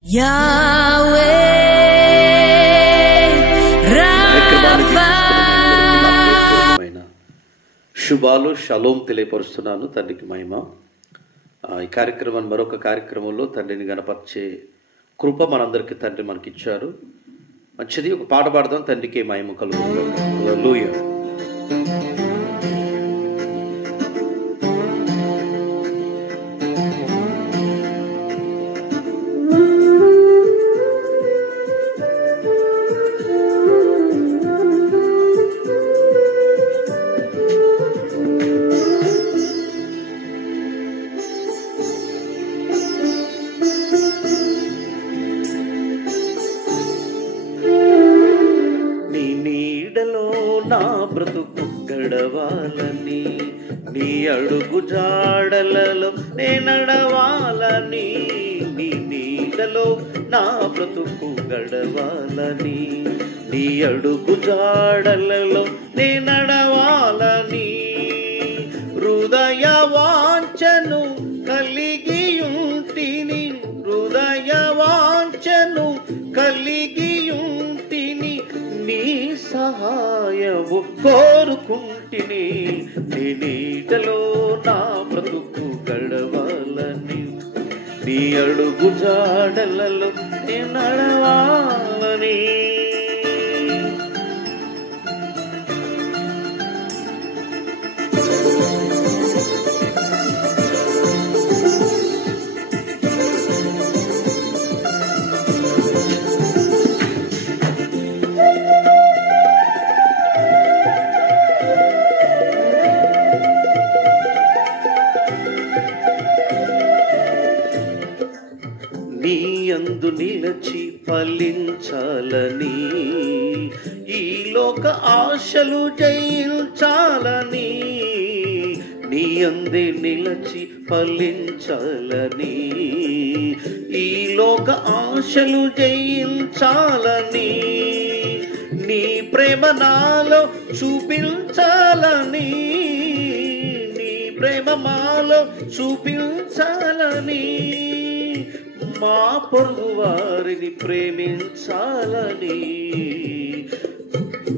శుభాలు షలోం తెలియపరుస్తున్నాను. తండ్రికి మహిమ. ఈ కార్యక్రమాన్ని మరొక కార్యక్రమంలో తండ్రిని గణపరిచే కృప మనందరికీ తండ్రి మనకిచ్చారు. మంచిది, ఒక పాట పాడదాం. తండ్రికి మహిమ కలుగును. హల్లెలూయా. నా బ్రతుకు గడవాలని, నీ అడుగు జాడలలో నే నడవాలని, నీ నీడలో నా బ్రతుకు గడవాలని, నీ అడుగు జాడలలో నే నడవాలని, హృదయ వాంఛను కలిగియుంటిని, హృదయ వాంఛను కలిగియుంటిని, నీ సహాయము కోరుకుంటిని, నీ నీడలో నా బ్రతుకు గడవాలని, నీ అడుగు జాడలలో నే నడవాలని. నీ యందు నిలచి ఫలించాలని, ఈ లోక ఆశలు జయించాలని, నీ యందే నిలచి ఫలించాలని, ఈ లోక ఆశలు జయించాలని, నీ ప్రేమ నాలో చూపించాలని, నీ ప్రేమ మాలో చూపించాలని, మా పొరుగు వారిని ప్రేమించాలని,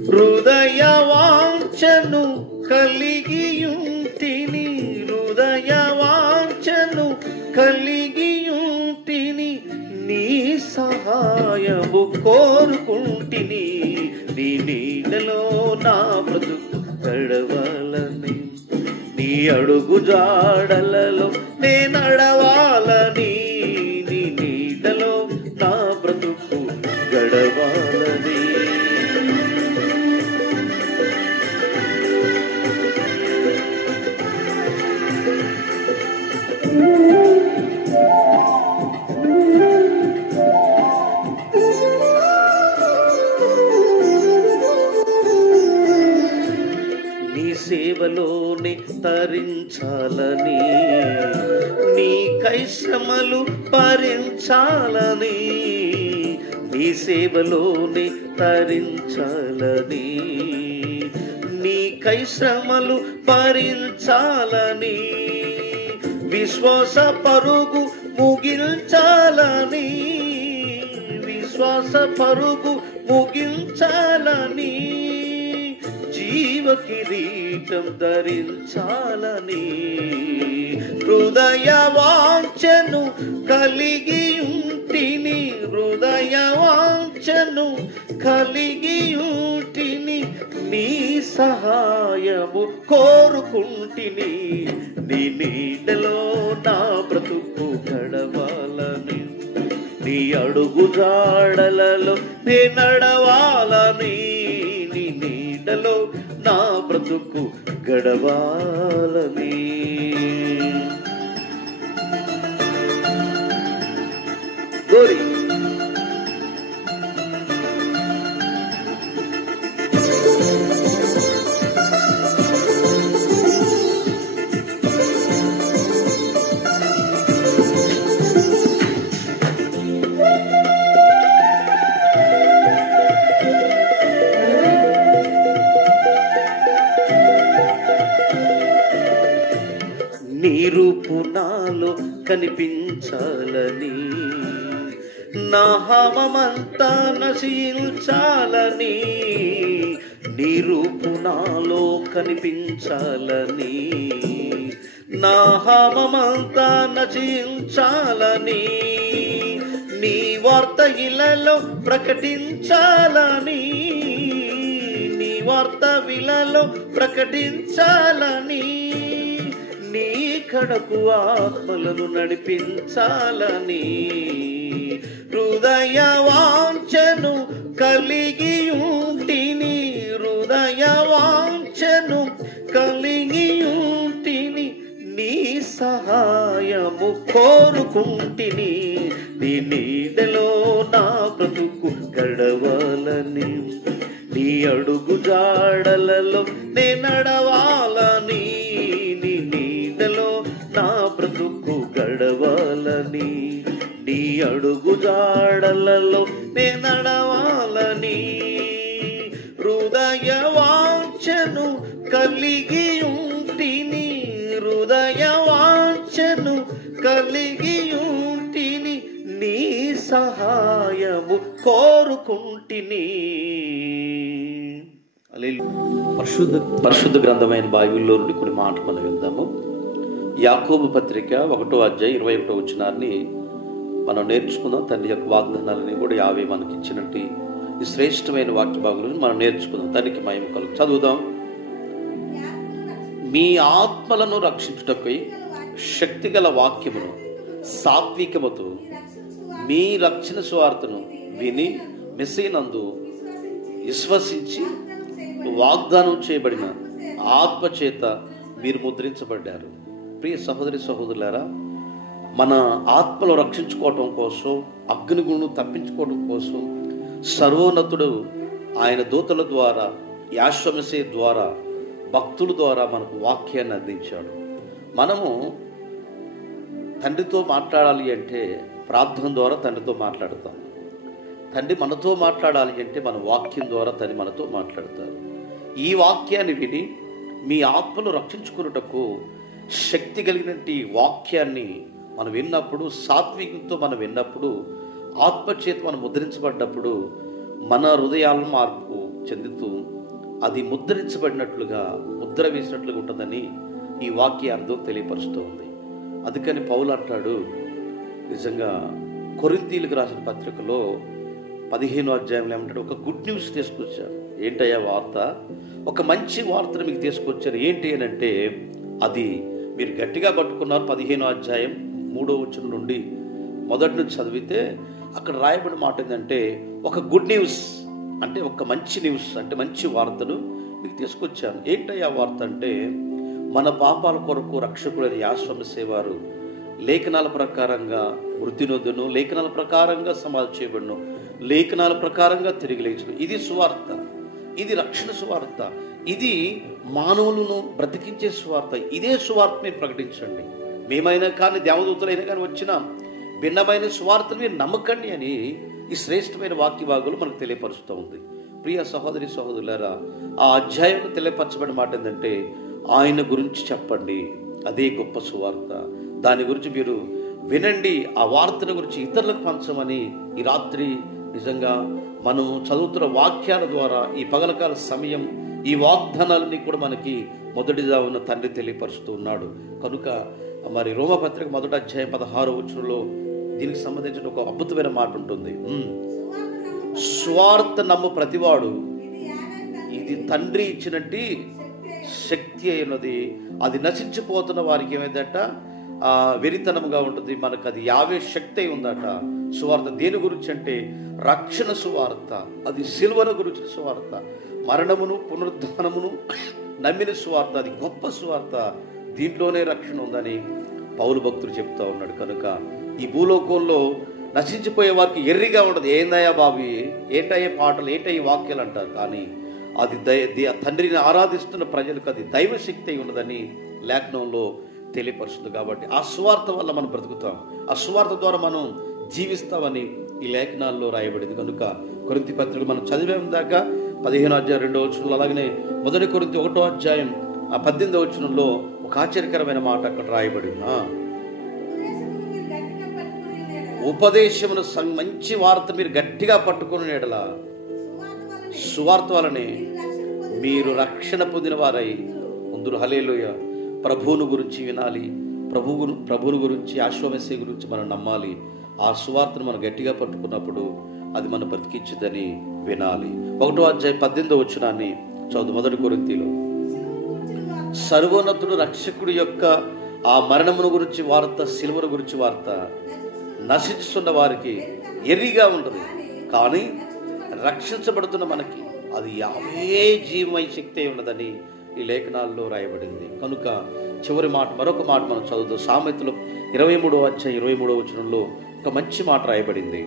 హృదయ వాంఛను కలిగియుంటిని, హృదయ వాంఛను కలిగియుంటిని, నీ సహాయము కోరుకుంటిని, నీ నీడలో నా బ్రతుకు గడవాలని, నీ అడుగు జాడలలో నే నడవాలని, నీ నీడలో నా బ్రతుకు గడవాలని. నీ సేవలోనే తరించాలని, నీ కైశ్రమలు భరించాలని, నీ సేవలోనే తరించాలని, నీ కైశ్రమలు భరించాలని, విశ్వాస పరుగు ముగించాలని, విశ్వాస పరుగు ముగించాలని, జీవ కిరీటం ధరించాలని, హృదయ వాంఛను కలిగియుంటిని, హృదయ వాంఛను కలిగియుంటిని, నీ సహాయము కోరుకుంటిని, నీ నీడలో నా బ్రతుకు గడవాలని, నీ అడుగు జాడలలో నే నడవాలని, నీ నీడలో నా బ్రతుకు గడవాలని. గోరి నీ రూపు నాలో కనిపించాలని, నామమంతా నశించాలని, నీ రూపు నాలో కనిపించాలని, నామమంతా నశించాలని, నీ వార్త ఇలలో ప్రకటించాలని, నీ వార్త విలలో ప్రకటించాలని, నీ కడకు ఆత్మలను నడిపించాలని, హృదయ వాంఛను కలిగి ఉంటిని, హృదయ వాంఛను కలిగి ఉంటిని, నీ సహాయము కోరుకుంటిని, నీ నీడలో నా బ్రతుకు గడవాలని, నీ అడుగు జాడలలో నే నడవాలని, నీ నీడలో నా బ్రతుకు గడవాలని, నీ అడుగు జాడలలో నే నడవాలని, హృదయ వాంఛను కలిగి ఉంటిని, హృదయ వాంఛను కలిగి ఉంటిని, నీ సహాయము కోరుకుంటిని. పరిశుద్ధ గ్రంథమైన బైబిల్లో నుండి కొన్ని మాటలు మనం విందాము. యాకోబు పత్రిక 1వ అధ్యాయం 21వ వచనాన్ని మనం నేర్చుకుందాం. తండ్రి యొక్క వాగ్దానాలని కూడా యావే మనకి ఇచ్చినట్టు ఈ శ్రేష్టమైన వాక్య భాగాలను మనం నేర్చుకుందాం. తండ్రికి మహిమ కలుగు. చదువుదాం. మీ ఆత్మలను రక్షించుటకై శక్తిగల వాక్యమును సాత్వికముతో మీ రక్షణ సువార్తను విని మెస్సీనందు విశ్వసించి వాగ్దానం చేయబడిన ఆత్మ చేత మీరు ముద్రించబడ్డారు. ప్రియ సహోదరి సహోదరులారా, మన ఆత్మలు రక్షించుకోవటం కోసం, అగ్నిగుణను తప్పించుకోవడం కోసం సర్వోన్నతుడు ఆయన దూతల ద్వారా, యాశ్వమసే ద్వారా, భక్తుల ద్వారా మనకు వాక్యాన్ని అందించాడు. మనము తండ్రితో మాట్లాడాలి అంటే ప్రార్థన ద్వారా తండ్రితో మాట్లాడతాం. తండ్రి మనతో మాట్లాడాలి అంటే మన వాక్యం ద్వారా తండ్రి మనతో మాట్లాడతారు. ఈ వాక్యాన్ని విని మీ ఆత్మను రక్షించుకున్నటకు శక్తి కలిగినటువంటి వాక్యాన్ని మనం విన్నప్పుడు, సాత్వికంతో మనం విన్నప్పుడు, ఆత్మచేత మనం ముద్రించబడ్డప్పుడు మన హృదయాలను మార్పు చెందుతూ అది ముద్రించబడినట్లుగా, ముద్ర వేసినట్లుగా ఉంటుందని ఈ వాక్య అర్థం తెలియపరుస్తూ ఉంది. అందుకని పౌలు అంటాడు, నిజంగా కొరింథీయులకు రాసిన పత్రికలో 15వ అధ్యాయంలో ఏమంటాడు, ఒక గుడ్ న్యూస్ తీసుకొచ్చాను. ఏంటయ్యా వార్త? ఒక మంచి వార్తను మీకు తీసుకొచ్చారు. ఏంటి అని అంటే అది మీరు గట్టిగా పట్టుకున్నారు. 15వ అధ్యాయం 3వ వచనం నుండి మొదటి నుంచి చదివితే అక్కడ రాయబడిన మాట ఏంటంటే, ఒక గుడ్ న్యూస్ అంటే ఒక మంచి న్యూస్, అంటే మంచి వార్తను మీకు తీసుకొచ్చాను. ఏంటయ్యా వార్త అంటే, మన పాపాల కొరకు రక్షకుడైన యేసు వారు లేఖనాల ప్రకారంగా మృతి నొందును, లేఖనాల ప్రకారంగా సమాధి చేయబడును, లేఖనాల ప్రకారంగా తిరిగి లేచును. ఇది సువార్త, ఇది రక్షణ సువార్త, ఇది మానవులను బ్రతికించే సువార్త. ఇదే సువార్త మీరు ప్రకటించండి. మేమైనా కానీ దేవదూతలైనా కానీ వచ్చిన భిన్నమైన సువార్తను మీరు నమ్మకండి అని ఈ శ్రేష్టమైన వాక్య భాగాలు మనకు తెలియపరుస్తూ ఉంది. ప్రియ సహోదరి సహోదరులారా, ఆ అధ్యాయంలో తెలియపరచబడిన మాట ఏంటంటే, ఆయన గురించి చెప్పండి, అదే గొప్ప సువార్త. దాని గురించి మీరు వినండి, ఆ వార్తల గురించి ఇతరులకు పంచమని ఈ రాత్రి నిజంగా మనం చదువుతున్న వాక్యాల ద్వారా ఈ పగలకాల సమయం, ఈ వాగ్దానాలన్నీ కూడా మనకి మొదటిగా ఉన్న తండ్రి తెలియపరుస్తూ ఉన్నాడు. కనుక మరి రోమపత్రిక 1వ అధ్యాయం 16వ వచనంలో దీనికి సంబంధించిన ఒక అద్భుతమైన మాట ఉంటుంది. స్వార్థ నమ్ము ప్రతివాడు ఇది తండ్రి ఇచ్చినట్టు శక్తి అయినది, అది నశించిపోతున్న వారికి ఏమైందట, వెరితనంగా ఉంటుంది. మనకు అది యావే శక్తి అయి ఉందట. సువార్త దేని గురించి అంటే రక్షణ సువార్త, అది సిలువను గురించి సువార్త, మరణమును పునరుద్ధానమును నమ్మిన సువార్త, అది గొప్ప సువార్త. దీంట్లోనే రక్షణ ఉందని పౌలు భక్తుడు చెప్తా ఉన్నాడు. కనుక ఈ భూలోకంలో నశించిపోయే వారికి ఎర్రిగా ఉండదు. ఏందయ్యా బాబు, ఏంటయ్యే పాటలు, ఏంటయ్యే వాక్యాలు అంటారు. కానీ అది తండ్రిని ఆరాధిస్తున్న ప్రజలకు అది దైవశక్తి అయి ఉన్నదని లేఖనంలో తెలియపరుస్తుంది. కాబట్టి ఆ సువార్త వల్ల మనం బ్రతుకుతాం, ఆ సువార్త ద్వారా మనం జీవిస్తామని ఈ లేఖనాల్లో రాయబడింది. కనుక కొరింథీ పత్రిక మనం చదివాం దాకా 15వ అధ్యాయం 2వ వచనంలో, అలాగనే 1 కొరింథీ 1వ అధ్యాయం 18వ వచనంలో ఒక ఆశ్చర్యకరమైన మాట అక్కడ రాయబడింది. ఉపదేశమును మంచి వార్త మీరు గట్టిగా పట్టుకుని ఎడల సువార్త వలనే మీరు రక్షణ పొందిన వారై ముందు. హల్లెలూయా. ప్రభువును గురించి వినాలి, ప్రభువును గురించి, ఆశ్వమేసే గురించి మనం నమ్మాలి. ఆ సువార్తను మనం గట్టిగా పట్టుకున్నప్పుడు అది మనం బ్రతికించుదని వినాలి. 1వ అధ్యాయం 18వ వచనాన్ని చదువు. 1 కొరింథీలో సర్వోన్నతుడు రక్షకుడి యొక్క ఆ మరణమును గురించి వార్త, సిలువను గురించి వార్త నశిస్తున్న వారికి ఎర్రిగా ఉంటుంది, కానీ రక్షించబడుతున్న మనకి అది యావే జీవమై శక్తి ఉన్నదని ఈ లేఖనాల్లో రాయబడింది. కనుక చివరి మాట, మరొక మాట మనం చదువుతాం. సామెతలు 23వ అధ్యాయం 23వ వచనంలో ఒక మంచి మాట రాయబడింది.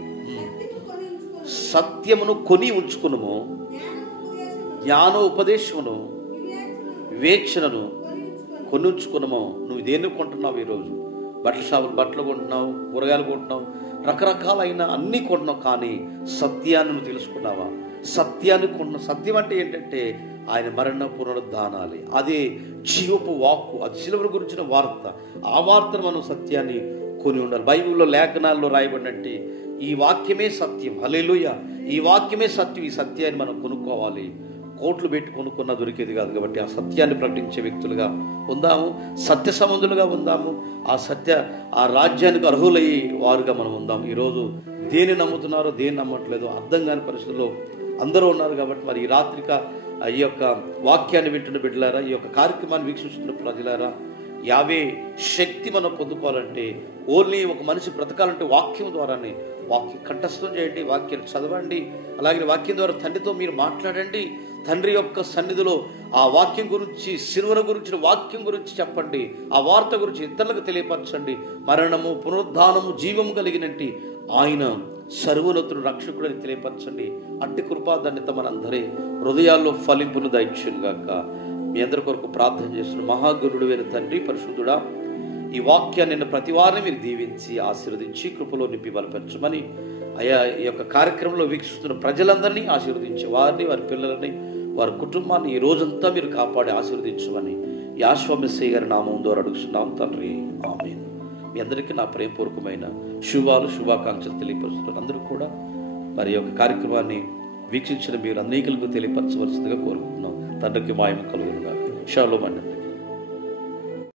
సత్యమును కొని ఉంచుకునుము, జ్ఞానోపదేశమును వివేచనను కొని ఉంచుకునుము. నువ్వు దేన్ని కొంటున్నావు? ఈరోజు బట్టల షాపులు బట్టలు కొంటున్నావు, కూరగాయలు కొంటున్నావు, రకరకాలైన అన్నీ కొంటున్నావు, కానీ సత్యాన్ని నువ్వు తెలుసుకున్నావా? సత్యాన్ని కొంటున్నావు. సత్యం అంటే ఏంటంటే ఆయన మరణ పునరుద్ధానాలి, అదే జీవపు వాక్కు, అది సిలువ గురించిన వార్త. ఆ వార్తను మనం సత్యాన్ని కొని ఉండాలి. బైబిల్లో లేఖనాల్లో రాయబడినట్టు ఈ వాక్యమే సత్యం. హల్లెలూయా. ఈ వాక్యమే సత్యం. ఈ సత్యాన్ని మనం కొనుక్కోవాలి. కోట్లు పెట్టి కొనుక్కున్నా దొరికేది కాదు. కాబట్టి ఆ సత్యాన్ని ప్రకటించే వ్యక్తులుగా ఉందాము, సత్య సంబంధులుగా ఉందాము, ఆ రాజ్యానికి అర్హులయ్యే వారుగా మనం ఉందాము. ఈరోజు దేన్ని నమ్ముతున్నారో దేన్ని నమ్మట్లేదో అర్థం కాని పరిస్థితుల్లో అందరూ ఉన్నారు. కాబట్టి మరి ఈ రాత్రిక ఈ యొక్క వాక్యాన్ని వింటున్న బిడ్డలారా, ఈ యొక్క కార్యక్రమాన్ని వీక్షిస్తున్న ప్రజలారా, యావే శక్తి మనం పొందుకోవాలంటే ఓన్లీ ఒక మనిషి బ్రతకాలంటే వాక్యం ద్వారానే. వాక్యం కంఠస్థం చేయండి, వాక్యాన్ని చదవండి, అలాగే వాక్యం ద్వారా తండ్రితో మీరు మాట్లాడండి. తండ్రి యొక్క సన్నిధిలో ఆ వాక్యం గురించి, సిలువను గురించిన వాక్యం గురించి చెప్పండి. ఆ వార్త గురించి ఇతరులకు తెలియపరచండి. మరణము, పునరుద్ధానము, జీవము కలిగినట్టు ఆయన సర్వోన్నతుడు రక్షకుడని తెలియపరచండి. అట్టి కృపాధన్యత మనందరి హృదయాల్లో ఫలింపును దయచేయును గాక. మీ అందరి కొరకు ప్రార్థన చేస్తున్న మహాగురుడు అయిన తండ్రి, పరిశుద్ధుడా, ఈ వాక్యాన్ని నిన్న ప్రతి వారిని మీరు దీవించి ఆశీర్వదించి కృపలో నింపి బలపరచమని, అయా ఈ యొక్క కార్యక్రమంలో వీక్షిస్తున్న ప్రజలందరినీ ఆశీర్వదించి, వారిని, వారి పిల్లలని, వారి కుటుంబాన్ని ఈ రోజంతా మీరు కాపాడి ఆశీర్వదించమని యాశ్వమెస్సయ్య గారి నామం ద్వారా అడుగుతున్నాం తండ్రి. ఆమేన్. మీ అందరికీ నా ప్రేమపూర్వకమైన శుభాకాంక్షలు తెలియపరుస్తున్నారు. అందరూ కూడా మరి యొక్క కార్యక్రమాన్ని వీక్షించిన మీరు అనేకులకు తెలియపరచవలసిందిగా కోరుకుంటున్నాం. తండ్రికి మహిమ కలుగునుగాక. షాలోమ్ అండి.